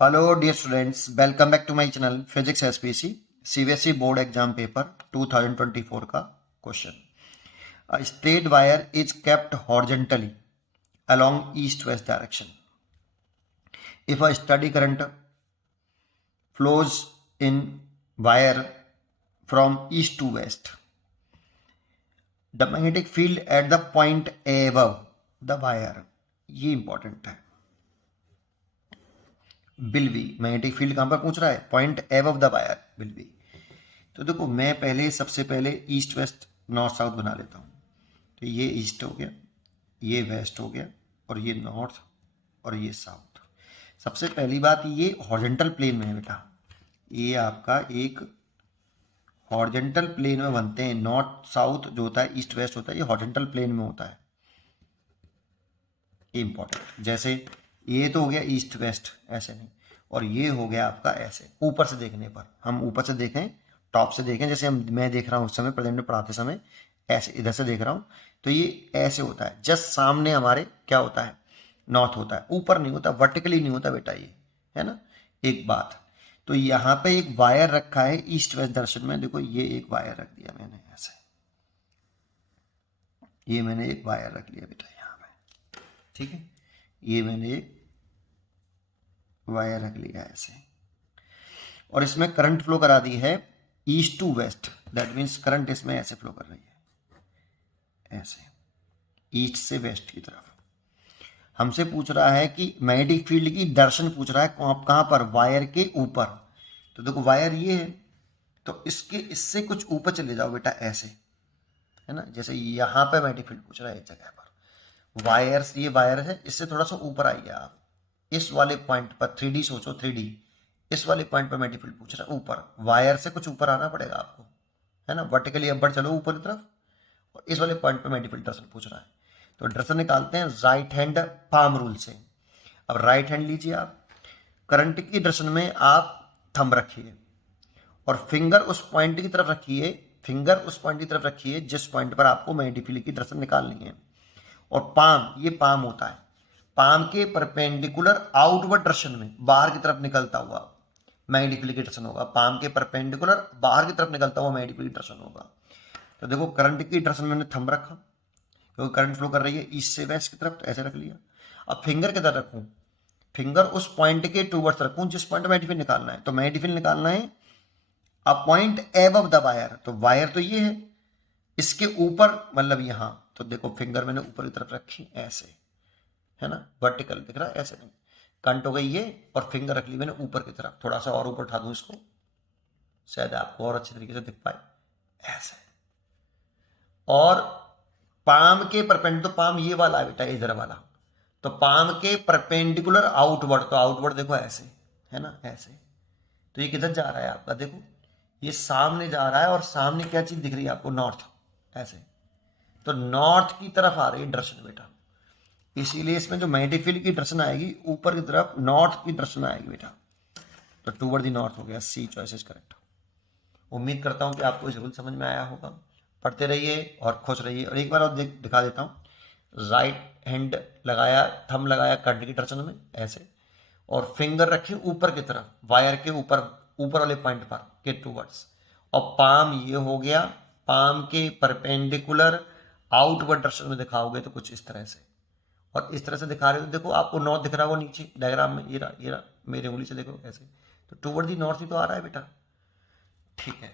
Hello dear students, welcome back to my channel Physics SPC CBSE board exam paper 2024 का question. A straight wire is kept horizontally along east-west direction. If a steady current flows in wire from east to west, the magnetic field at the point above the wire, ये important है, will be, magnetic field कहां पर पूछ रहा है, point above the wire will be. तो देखो मैं पहले सबसे पहले ईस्ट वेस्ट नॉर्थ साउथ बना लेता हूं। तो ये ईस्ट हो गया, ये वेस्ट हो गया, और ये नॉर्थ और ये साउथ। सबसे पहली बात, ये हॉरिजॉन्टल प्लेन में है बेटा, ये आपका एक हॉरिजॉन्टल प्लेन में बनते हैं। नॉर्थ साउथ जो होता है, ईस्ट वेस्ट होता है, ये हॉरिजॉन्टल प्लेन में होता है, इंपॉर्टेंट। जैसे ये तो हो गया ईस्ट वेस्ट, ऐसे नहीं, और ये हो गया आपका ऐसे। ऊपर से देखने पर, हम ऊपर से देखें, टॉप से देखें, जैसे मैं देख रहा हूँ उस समय प्रेजेंट में पढ़ाते समय, ऐसे इधर से देख रहा हूँ, तो ये ऐसे होता है। जस्ट सामने हमारे क्या होता है, नॉर्थ होता है, ऊपर नहीं होता, वर्टिकली नहीं होता बेटा, ये है ना एक बात। तो यहाँ पे एक वायर रखा है ईस्ट वेस्ट दर्शन में, देखो ये एक वायर रख दिया मैंने ऐसे, ये मैंने एक वायर रख लिया बेटा यहाँ पे, ठीक है, ये मैंने एक वायर रख लिया ऐसे, और इसमें करंट फ्लो करा दी है east to west. That means current इसमें ऐसे फ्लो कर रही है, ऐसे ईस्ट से वेस्ट की तरफ। हमसे पूछ रहा है कि मैग्नेटिक फील्ड की डायरेक्शन पूछ रहा है, कहां पर, वायर के ऊपर। तो देखो वायर ये है, तो इसके इससे कुछ ऊपर चले जाओ बेटा ऐसे, है ना। जैसे यहाँ पे मैग्नेटिक फील्ड पूछ रहा है एक जगह पर, वायर, ये वायर है, इससे थोड़ा सा ऊपर आइए आप, इस वाले पॉइंट पर 3D सोचो, 3D, इस वाले पॉइंट पर मैग्नेटिक फील्ड पूछ रहा है ऊपर, वायर से कुछ ऊपर आना पड़ेगा आपको, है ना, वर्टिकली अपवर्ड चलो ऊपर की तरफ, और इस वाले पॉइंट पर मैग्नेटिक फील्ड डायरेक्शन पूछ रहा है। तो डायरेक्शन निकालते हैं राइट हैंड पाम रूल से। अब राइट हैंड लीजिए आप, करंट की डायरेक्शन में आप थंब रखिए और फिंगर उस पॉइंट की तरफ रखिए, फिंगर उस पॉइंट की तरफ रखिए जिस पॉइंट पर आपको मैग्नेटिक फील्ड की डायरेक्शन निकालनी है। और पाम, ये पाम होता है, पाम के परपेंडिकुलर आउटवर्ड डायरेक्शन में, बाहर की तरफ निकलता हुआ मैग्नेटिक फील्ड की डायरेक्शन होगा। पाम के परपेंडिकुलर बाहर की तरफ निकलता हुआ मैग्नेटिक फील्ड की डायरेक्शन होगा। तो देखो करंट की डायरेक्शन मैंने थंब रखा, क्योंकि करंट फ्लो कर रही है ईस्ट से वेस्ट की तरफ, तो ऐसे रख लिया। अब फिंगर किधर रखूं, फिंगर उस पॉइंट के टूवर्ड्स रखूं जिस पॉइंट में मैग्नेटिक फील्ड निकालना है। तो मैग्नेटिक फील्ड निकालना है a point above the wire, तो वायर तो ये है, इसके ऊपर मतलब यहां। तो देखो फिंगर मैंने ऊपर की तरफ रखी ऐसे, है ना, वर्टिकल दिख रहा है, ऐसे नहीं, कंट हो गई ये, और फिंगर रख ली मैंने ऊपर की तरफ। थोड़ा सा और ऊपर उठा दूं इसको, शायद आपको और अच्छी तरीके से दिख पाए, ऐसे। और पाम के परपेंडिकुलर, तो पाम ये वाला है बेटा, इधर वाला, तो पाम के परपेंडिकुलर आउटवर्ड, तो आउटवर्ड देखो ऐसे, है ना, ऐसे। तो ये किधर जा रहा है आपका, देखो ये सामने जा रहा है, और सामने क्या चीज दिख रही है आपको, नॉर्थ, ऐसे। तो नॉर्थ की तरफ आ रही है डायरेक्शन बेटा, इसीलिए इसमें जो मैग्नेटिक फील्ड की डायरेक्शन आएगी ऊपर की तरफ, नॉर्थ की डायरेक्शन आएगी बेटा। तो टूवर्ड द नॉर्थ हो गया, सी चॉइस इज करेक्ट। उम्मीद करता हूं कि आपको इस रूल समझ में आया होगा। पढ़ते रहिए और खुश रहिए। और एक बार और दिखा देता हूं, राइट हैंड लगाया, थंब लगाया करंट की डायरेक्शन में ऐसे, और फिंगर रखे ऊपर की तरफ, वायर के ऊपर, ऊपर वाले पॉइंट पर के टूवर्ड्स, और पाम ये हो गया, पाम के परपेंडिकुलर आउटवर्ड डायरेक्शन में दिखाओगे तो कुछ इस तरह से, और इस तरह से दिखा रहे हो, देखो आपको नॉर्थ दिख रहा होगा नीचे डायग्राम में, ये रहा मेरे उंगली से देखो ऐसे, तो टूवर्ड दी नॉर्थ ही तो आ रहा है बेटा, ठीक है।